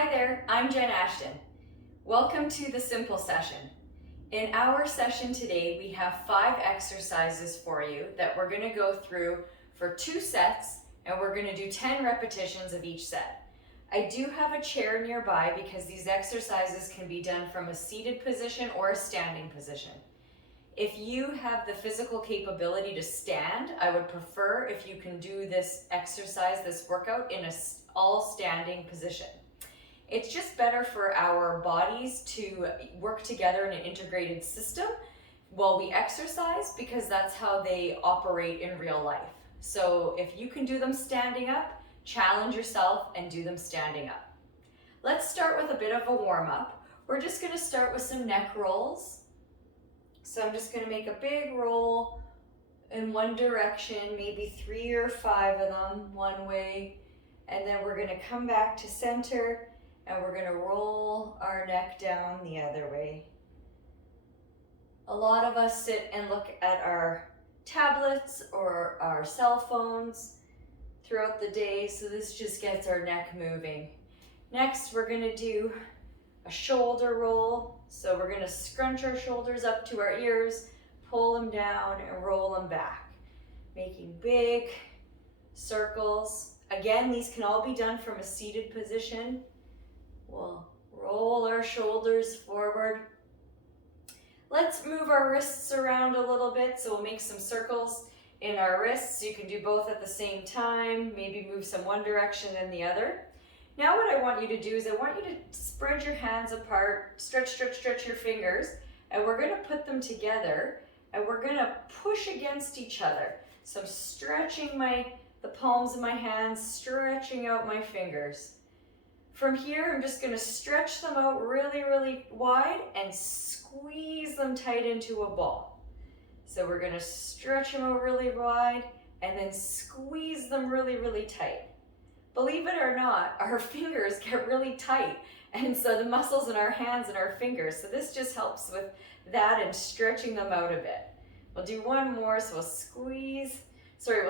Hi there, I'm Jen Ashton. Welcome to the Simple Session. In our session today, we have 5 exercises for you that we're going to go through for 2 sets, and we're going to do 10 repetitions of each set. I do have a chair nearby because these exercises can be done from a seated position or a standing position. If you have the physical capability to stand, I would prefer if you can do this exercise, this workout, in an all standing position. It's just better for our bodies to work together in an integrated system while we exercise, because that's how they operate in real life. So if you can do them standing up, challenge yourself and do them standing up. Let's start with a bit of a warm-up. We're just going to start with some neck rolls. So I'm just going to make a big roll in one direction, maybe 3 or 5 of them one way, and then we're going to come back to center and we're going to roll our neck down the other way. A lot of us sit and look at our tablets or our cell phones throughout the day, so this just gets our neck moving. Next, we're going to do a shoulder roll. So we're going to scrunch our shoulders up to our ears, pull them down, and roll them back, making big circles. Again, these can all be done from a seated position. We'll roll our shoulders forward. Let's move our wrists around a little bit. So we'll make some circles in our wrists. You can do both at the same time, maybe move some one direction and the other. Now what I want you to do is I want you to spread your hands apart, stretch your fingers, and we're going to put them together and we're going to push against each other. So I'm stretching the palms of my hands, stretching out my fingers. From here, I'm just going to stretch them out really, really wide and squeeze them tight into a ball. So we're going to stretch them out really wide and then squeeze them really, really tight. Believe it or not, our fingers get really tight, and so the muscles in our hands and our fingers, so this just helps with that and stretching them out a bit. We'll do one more, so we'll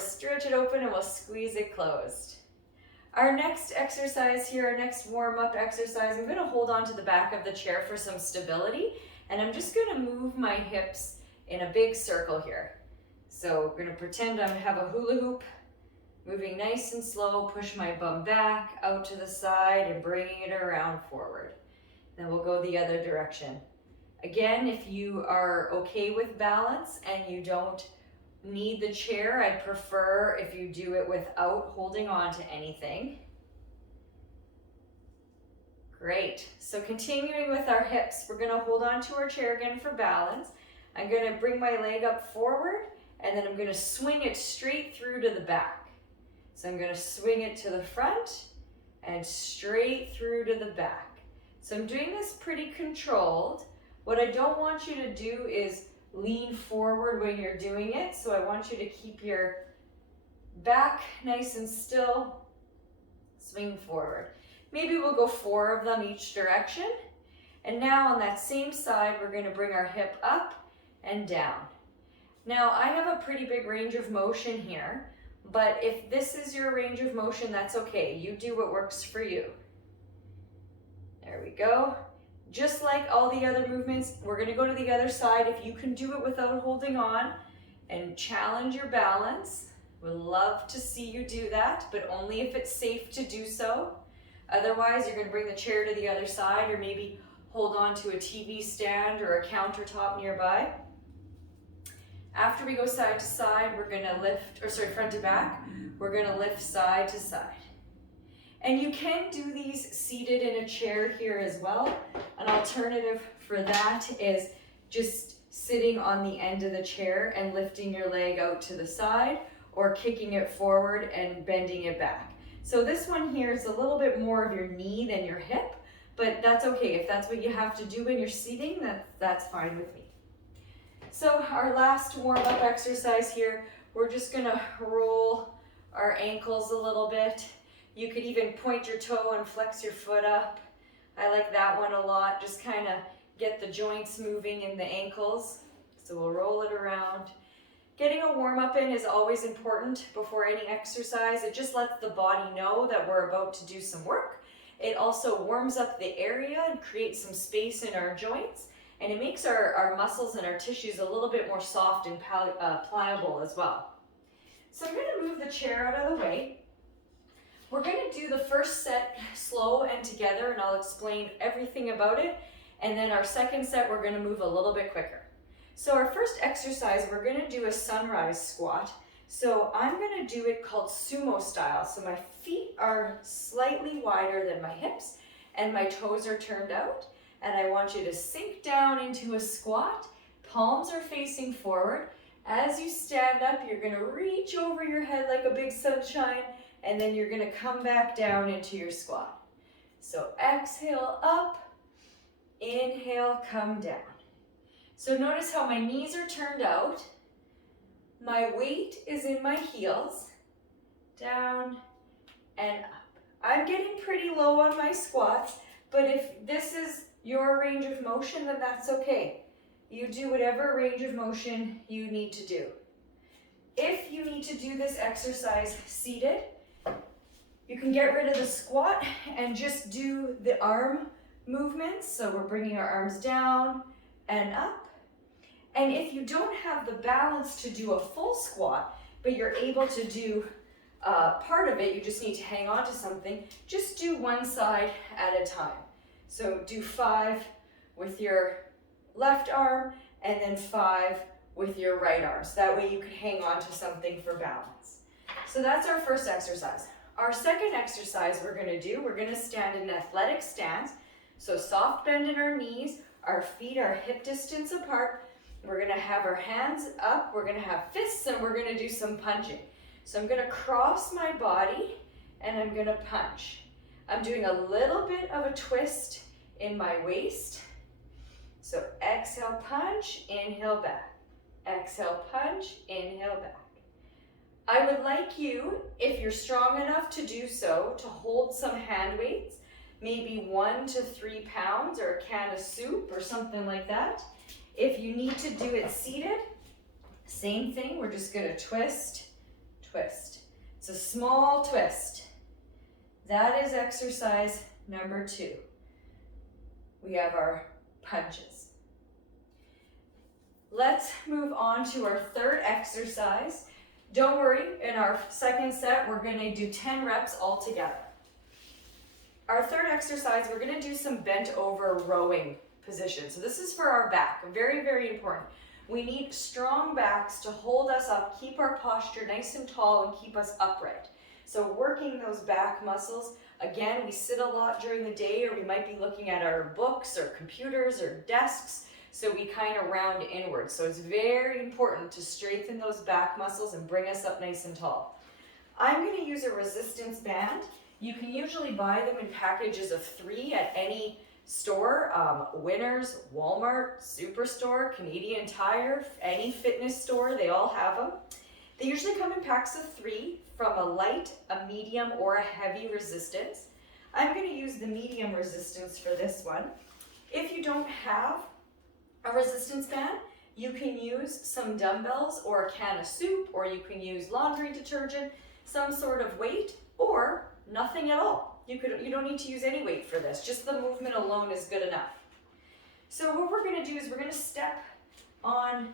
stretch it open and we'll squeeze it closed. Our next exercise here, our next warm-up exercise, I'm going to hold on to the back of the chair for some stability, and I'm just going to move my hips in a big circle here. So we're going to pretend I have a hula hoop. Moving nice and slow, push my bum back, out to the side, and bringing it around forward. Then we'll go the other direction. Again, if you are okay with balance and you don't need the chair, I prefer if you do it without holding on to anything. Great. So continuing with our hips, we're going to hold on to our chair again for balance. I'm going to bring my leg up forward, and then I'm going to swing it straight through to the back. So I'm going to swing it to the front and straight through to the back. So I'm doing this pretty controlled. What I don't want you to do is lean forward when you're doing it. So I want you to keep your back nice and still, swing forward. Maybe we'll go 4 of them each direction. And now on that same side, we're going to bring our hip up and down. Now I have a pretty big range of motion here. But if this is your range of motion, that's okay. You do what works for you. There we go. Just like all the other movements, we're going to go to the other side. If you can do it without holding on and challenge your balance, we'd love to see you do that, but only if it's safe to do so. Otherwise, you're going to bring the chair to the other side, or maybe hold on to a TV stand or a countertop nearby. After we go side to side, we're going to front to back, we're going to lift side to side. And you can do these seated in a chair here as well. An alternative for that is just sitting on the end of the chair and lifting your leg out to the side, or kicking it forward and bending it back. So this one here is a little bit more of your knee than your hip, but that's okay. If that's what you have to do when you're seating, that's fine with me. So our last warm-up exercise here, we're just going to roll our ankles a little bit. You could even point your toe and flex your foot up. I like that one a lot. Just kind of get the joints moving in the ankles. So we'll roll it around. Getting a warm-up in is always important before any exercise. It just lets the body know that we're about to do some work. It also warms up the area and creates some space in our joints, and it makes our muscles and our tissues a little bit more soft and pliable as well. So I'm going to move the chair out of the way. We're going to do the first set slow and together, and I'll explain everything about it. And then our second set, we're going to move a little bit quicker. So our first exercise, we're going to do a sunrise squat. So I'm going to do it called sumo style. So my feet are slightly wider than my hips and my toes are turned out. And I want you to sink down into a squat. Palms are facing forward. As you stand up, you're going to reach over your head like a big sunshine, and then you're going to come back down into your squat. So exhale up, inhale, come down. So notice how my knees are turned out. My weight is in my heels, down and up. I'm getting pretty low on my squats, but if this is your range of motion, then that's okay. You do whatever range of motion you need to do. If you need to do this exercise seated, you can get rid of the squat and just do the arm movements. So we're bringing our arms down and up. And if you don't have the balance to do a full squat, but you're able to do part of it, you just need to hang on to something, just do one side at a time. So do 5 with your left arm and then 5 with your right arm. So that way you can hang on to something for balance. So that's our first exercise. Our second exercise we're going to stand in an athletic stance. So soft bend in our knees, our feet are hip distance apart. We're going to have our hands up, we're going to have fists, and we're going to do some punching. So I'm going to cross my body and I'm going to punch. I'm doing a little bit of a twist in my waist. So exhale, punch, inhale, back. Exhale, punch, inhale, back. I would like you, if you're strong enough to do so, to hold some hand weights, maybe 1 to 3 pounds or a can of soup or something like that. If you need to do it seated, same thing. We're just going to twist, twist. It's a small twist. That is exercise number 2. We have our punches. Let's move on to our third exercise. Don't worry, in our second set, we're going to do 10 reps all together. Our third exercise, we're going to do some bent over rowing position. So this is for our back, very, very important. We need strong backs to hold us up, keep our posture nice and tall, and keep us upright. So working those back muscles. Again, we sit a lot during the day, or we might be looking at our books or computers or desks, so we kind of round inward. So it's very important to strengthen those back muscles and bring us up nice and tall. I'm going to use a resistance band. You can usually buy them in packages of 3 at any store, Winners, Walmart, Superstore, Canadian Tire, any fitness store, they all have them. They usually come in packs of 3 from a light, a medium, or a heavy resistance. I'm going to use the medium resistance for this one. If you don't have a resistance band, you can use some dumbbells or a can of soup, or you can use laundry detergent, some sort of weight, or nothing at all. You don't need to use any weight for this. Just the movement alone is good enough. So what we're going to do is we're going to step on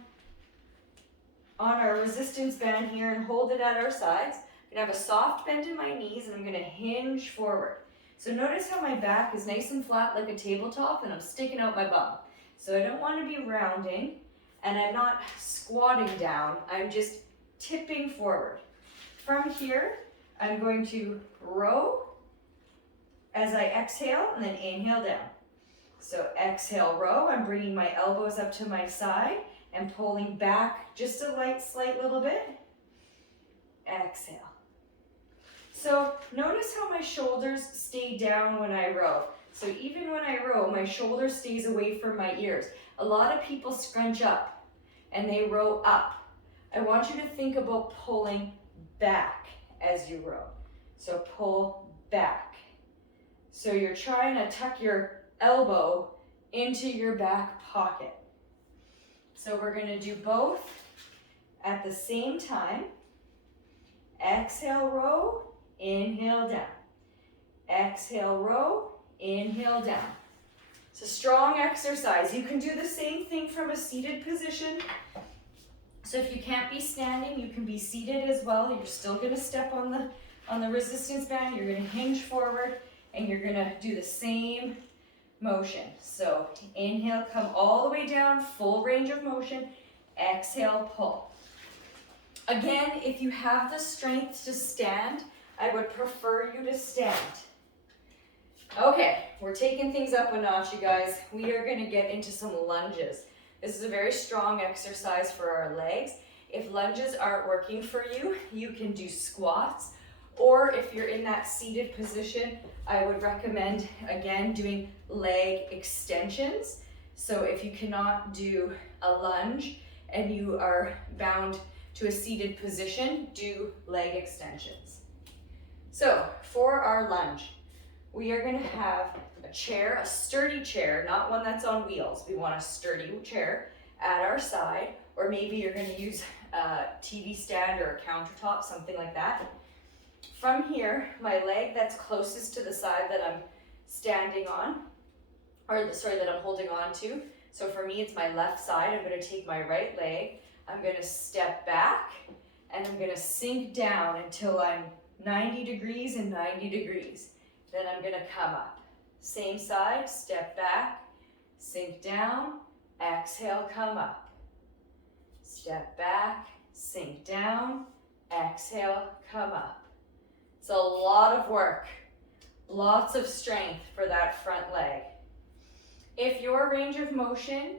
our resistance band here and hold it at our sides. I'm going to have a soft bend in my knees, and I'm going to hinge forward. So notice how my back is nice and flat like a tabletop, and I'm sticking out my bum. So I don't want to be rounding, and I'm not squatting down. I'm just tipping forward. From here, I'm going to row as I exhale, and then inhale down. So exhale, row. I'm bringing my elbows up to my side and pulling back just a slight little bit. Exhale. So notice how my shoulders stay down when I row. So even when I row, my shoulder stays away from my ears. A lot of people scrunch up and they row up. I want you to think about pulling back as you row. So pull back. So you're trying to tuck your elbow into your back pocket. So we're going to do both at the same time. Exhale, row. Inhale down. exhale, row, inhale, down. It's a strong exercise. You can do the same thing from a seated position. So if you can't be standing, you can be seated as well. You're still gonna step on the resistance band, you're gonna hinge forward, and you're gonna do the same motion. So inhale, come all the way down, full range of motion. Exhale, pull. Again, if you have the strength to stand, I would prefer you to stand. Okay, we're taking things up a notch, you guys. We are gonna get into some lunges. This is a very strong exercise for our legs. If lunges aren't working for you, you can do squats, or if you're in that seated position, I would recommend, again, doing leg extensions. So if you cannot do a lunge and you are bound to a seated position, do leg extensions. So for our lunge, we are gonna have a chair, a sturdy chair, not one that's on wheels. We want a sturdy chair at our side, or maybe you're gonna use a TV stand or a countertop, something like that. From here, my leg that's closest to the side that I'm standing on, that I'm holding on to. So for me, it's my left side. I'm gonna take my right leg, I'm gonna step back, and I'm gonna sink down until I'm 90 degrees and 90 degrees. Then I'm gonna come up. Same side, step back, sink down, exhale, come up. Step back, sink down, exhale, come up. It's a lot of work, lots of strength for that front leg. If your range of motion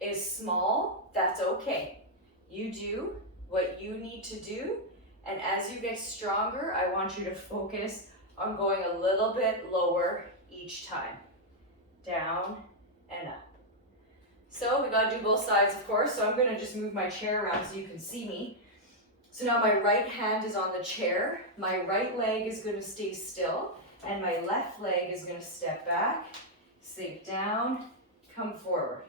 is small, that's okay. You do what you need to do, and as you get stronger, I want you to focus on going a little bit lower each time. Down and up. So we gotta do both sides, of course, so I'm gonna just move my chair around so you can see me. So now my right hand is on the chair, my right leg is gonna stay still, and my left leg is gonna step back, sink down, come forward.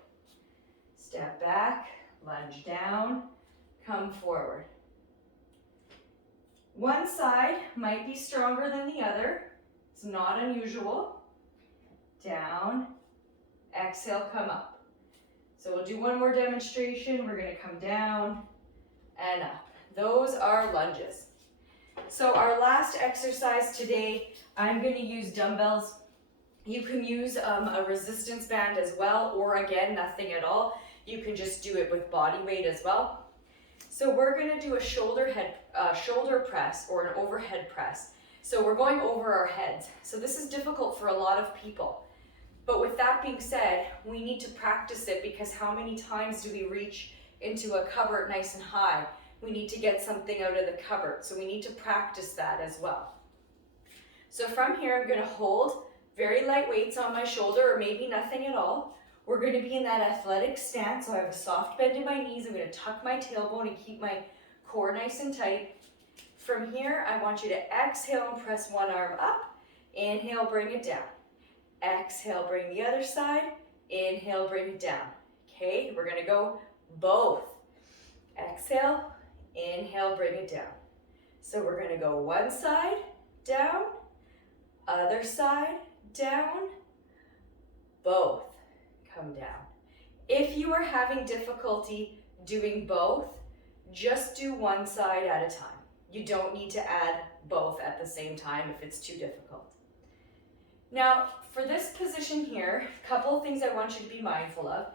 Step back, lunge down, come forward. One side might be stronger than the other. It's not unusual. Down, exhale, come up. So we'll do one more demonstration. We're gonna come down and up. Those are lunges. So our last exercise today, I'm gonna use dumbbells. You can use a resistance band as well, or again, nothing at all. You can just do it with body weight as well. So we're gonna do a shoulder press or an overhead press. So we're going over our heads. So this is difficult for a lot of people. But with that being said, we need to practice it, because how many times do we reach into a cupboard nice and high? We need to get something out of the cupboard. So we need to practice that as well. So from here, I'm gonna hold very light weights on my shoulder, or maybe nothing at all. We're gonna be in that athletic stance. So I have a soft bend in my knees. I'm gonna tuck my tailbone and keep my core nice and tight. From here, I want you to exhale and press one arm up. Inhale, bring it down. Exhale, bring the other side. Inhale, bring it down. Okay, we're gonna go both. Exhale, inhale, bring it down. So we're gonna go one side, down, other side, down, both, come down. If you are having difficulty doing both, just do one side at a time. You don't need to add both at the same time if it's too difficult. Now, for this position here, a couple of things I want you to be mindful of.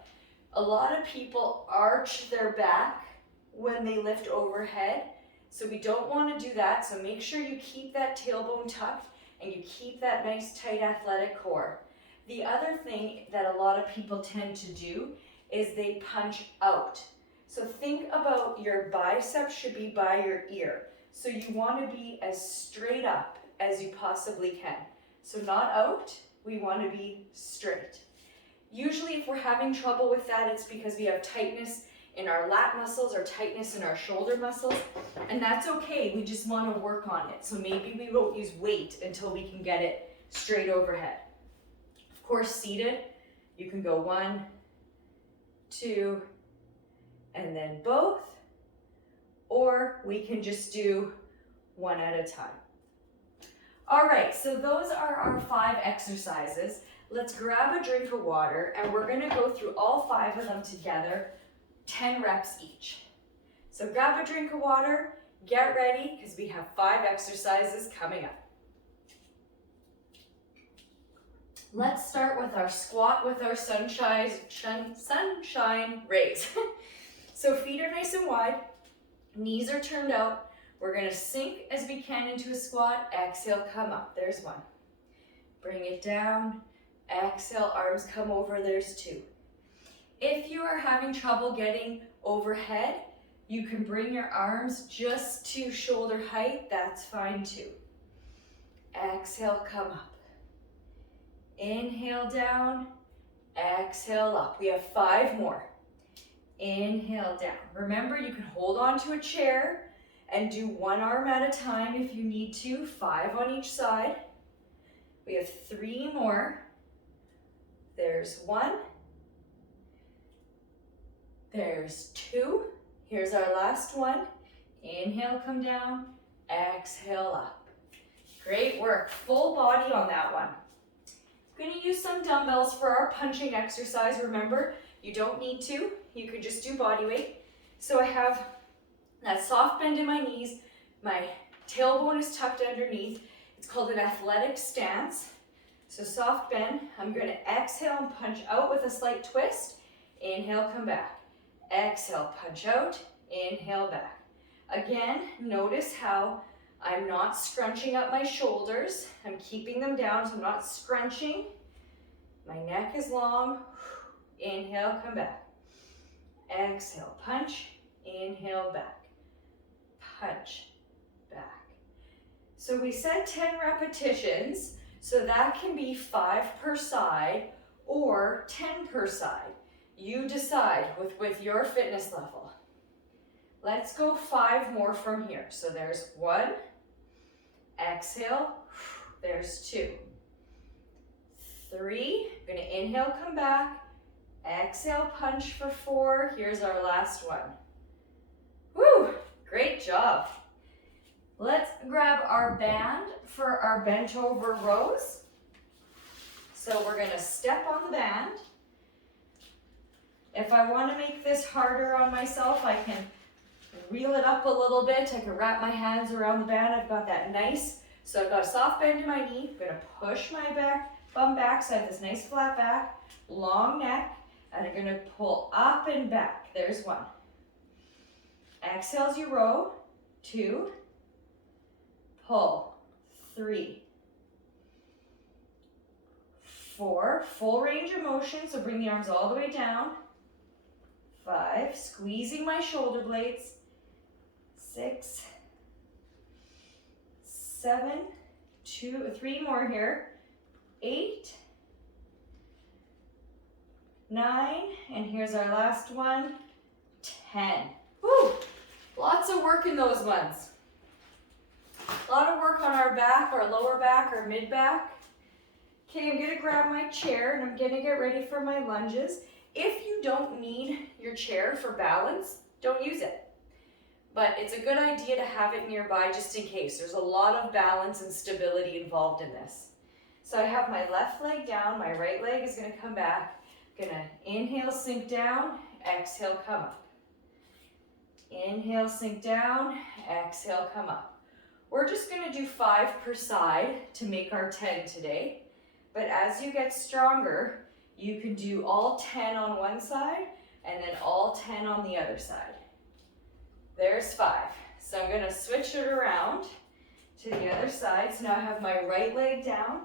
A lot of people arch their back when they lift overhead, so we don't want to do that. So make sure you keep that tailbone tucked and you keep that nice tight athletic core. The other thing that a lot of people tend to do is they punch out. So think about your biceps should be by your ear. So you want to be as straight up as you possibly can. So not out, we want to be straight. Usually if we're having trouble with that, it's because we have tightness in our lat muscles or tightness in our shoulder muscles, and that's okay. We just want to work on it. So maybe we won't use weight until we can get it straight overhead. Of course, seated, you can go 1, 2, and then both, or we can just do one at a time. All right, so those are our 5 exercises. Let's grab a drink of water and we're gonna go through all 5 of them together, 10 reps each. So grab a drink of water, get ready, because we have 5 exercises coming up. Let's start with our squat with our sunshine raise. So feet are nice and wide, knees are turned out. We're gonna sink as we can into a squat, exhale, come up, there's 1. Bring it down, exhale, arms come over, there's 2. If you are having trouble getting overhead, you can bring your arms just to shoulder height, that's fine too. Exhale, come up. Inhale down, exhale up. We have 5 more. Inhale down. Remember, you can hold on to a chair and do 1 arm at a time if you need to, 5 on each side. We have 3 more. There's 1. There's 2. Here's our last one. Inhale, come down, exhale up. Great work, full body on that one. I'm gonna use some dumbbells for our punching exercise. Remember, you don't need to, you can just do body weight. So I have that soft bend in my knees, my tailbone is tucked underneath. It's called an athletic stance. So soft bend, I'm gonna exhale and punch out with a slight twist. Inhale, come back. Exhale, punch out, inhale back. Again, notice how I'm not scrunching up my shoulders. I'm keeping them down, so I'm not scrunching. My neck is long. Inhale, come back. Exhale, punch, inhale, back. Punch, back. So we said 10 repetitions, so that can be 5 per side or 10 per side. You decide with your fitness level. Let's go 5 more from here. So there's 1, exhale, there's 2, 3, I'm gonna inhale, come back, exhale, punch for 4, here's our last one. Woo, great job. Let's grab our band for our bent over rows. So we're gonna step on the band. If I want to make this harder on myself, I can reel it up a little bit. I can wrap my hands around the band. I've got that nice, so I've got a soft bend in my knee. I'm going to push my bum back, so I have this nice flat back, long neck, and I'm going to pull up and back. There's 1. Exhale as you row, 2, pull, 3, 4, full range of motion, so bring the arms all the way down. 5, squeezing my shoulder blades. 6, 7, 3 more here. 8, 9, and here's our last one. 10. Woo! Lots of work in those ones. A lot of work on our back, our lower back, our mid back. Okay, I'm gonna grab my chair and I'm gonna get ready for my lunges. If you don't need your chair for balance, don't use it. But it's a good idea to have it nearby just in case. There's a lot of balance and stability involved in this. So I have my left leg down, my right leg is gonna come back. Gonna inhale, sink down, exhale, come up. Inhale, sink down, exhale, come up. We're just gonna do 5 per side to make our 10 today. But as you get stronger, you can do all 10 on one side and then all 10 on the other side. There's 5. So I'm gonna switch it around to the other side. So now I have my right leg down,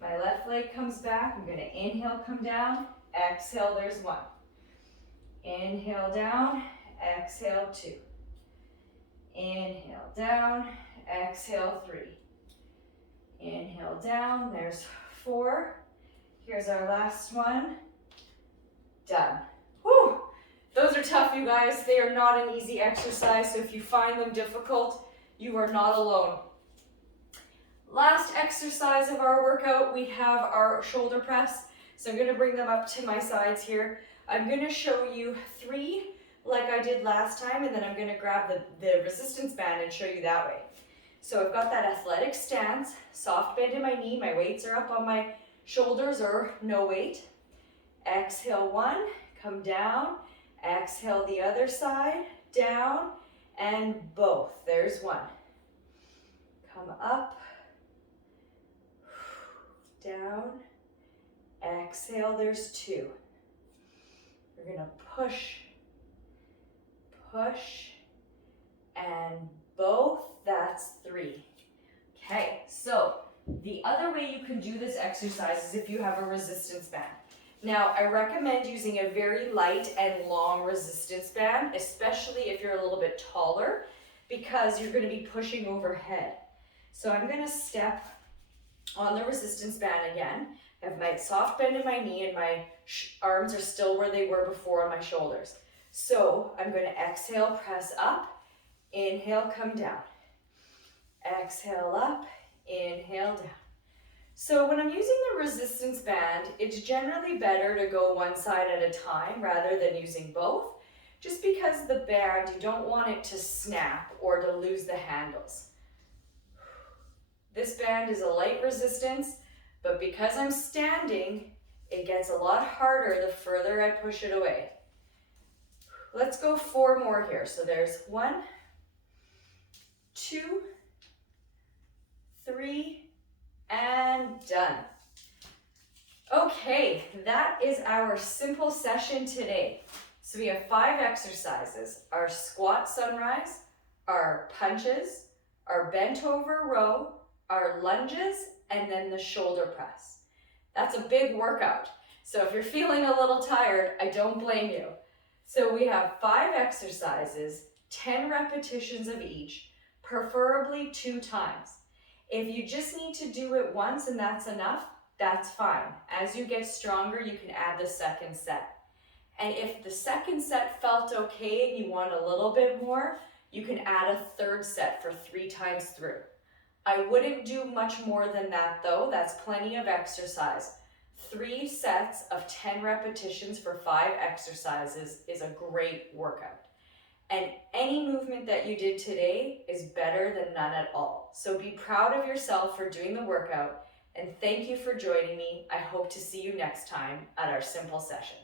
my left leg comes back. I'm gonna inhale, come down, exhale, there's 1. Inhale down, exhale 2. Inhale down, exhale 3. Inhale down, there's 4. Here's our last one. Done. Whew! Those are tough, you guys. They are not an easy exercise, so if you find them difficult, you are not alone. Last exercise of our workout, we have our shoulder press. So I'm going to bring them up to my sides here. I'm going to show you 3 like I did last time, and then I'm going to grab the resistance band and show you that way. So I've got that athletic stance, soft bend in my knee, my weights are up on my shoulders or no weight. Exhale one, come down, exhale the other side, down, and both. There's one. Come up, down, exhale, there's two. We're gonna push, push, and both, that's three. Okay, so the other way you can do this exercise is if you have a resistance band. Now, I recommend using a very light and long resistance band, especially if you're a little bit taller, because you're gonna be pushing overhead. So I'm gonna step on the resistance band again. I have my soft bend in my knee and my arms are still where they were before on my shoulders. So I'm gonna exhale, press up, inhale, come down. Exhale up, inhale down. So when I'm using the resistance band, it's generally better to go one side at a time rather than using both, just because the band, you don't want it to snap or to lose the handles. This band is a light resistance, but because I'm standing, it gets a lot harder the further I push it away. Let's go 4 more here. So there's 1, 2, 3, and done. Okay, that is our simple session today. So we have 5 exercises: our squat sunrise, our punches, our bent over row, our lunges, and then the shoulder press. That's a big workout. So if you're feeling a little tired, I don't blame you. So we have 5 exercises, 10 repetitions of each, preferably 2 times. If you just need to do it once and that's enough, that's fine. As you get stronger, you can add the second set. And if the second set felt okay and you want a little bit more, you can add a third set for 3 times through. I wouldn't do much more than that though. That's plenty of exercise. 3 sets of 10 repetitions for 5 exercises is a great workout. And any movement that you did today is better than none at all. So be proud of yourself for doing the workout, and thank you for joining me. I hope to see you next time at our simple session.